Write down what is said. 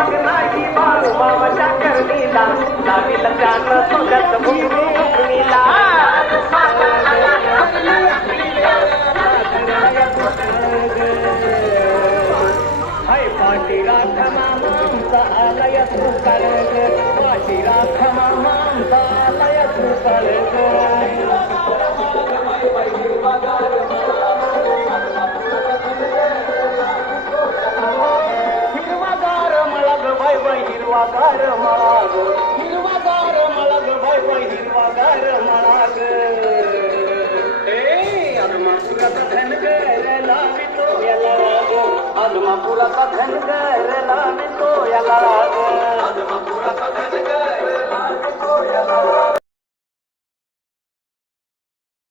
मग नाही बाळू मामाच्या करणीला लावील त्यानं सोन्यात भूमी भूमीला पाटीला मामांचा आलय सुकर હિરવાકાર મણાગ હિરવાકાર મણાગ ભાઈ ભાઈ હિરવાકાર મણાગ એ આદમા પૂરા કથન કરે લાવી તો ગેલા આદમા પૂરા કથન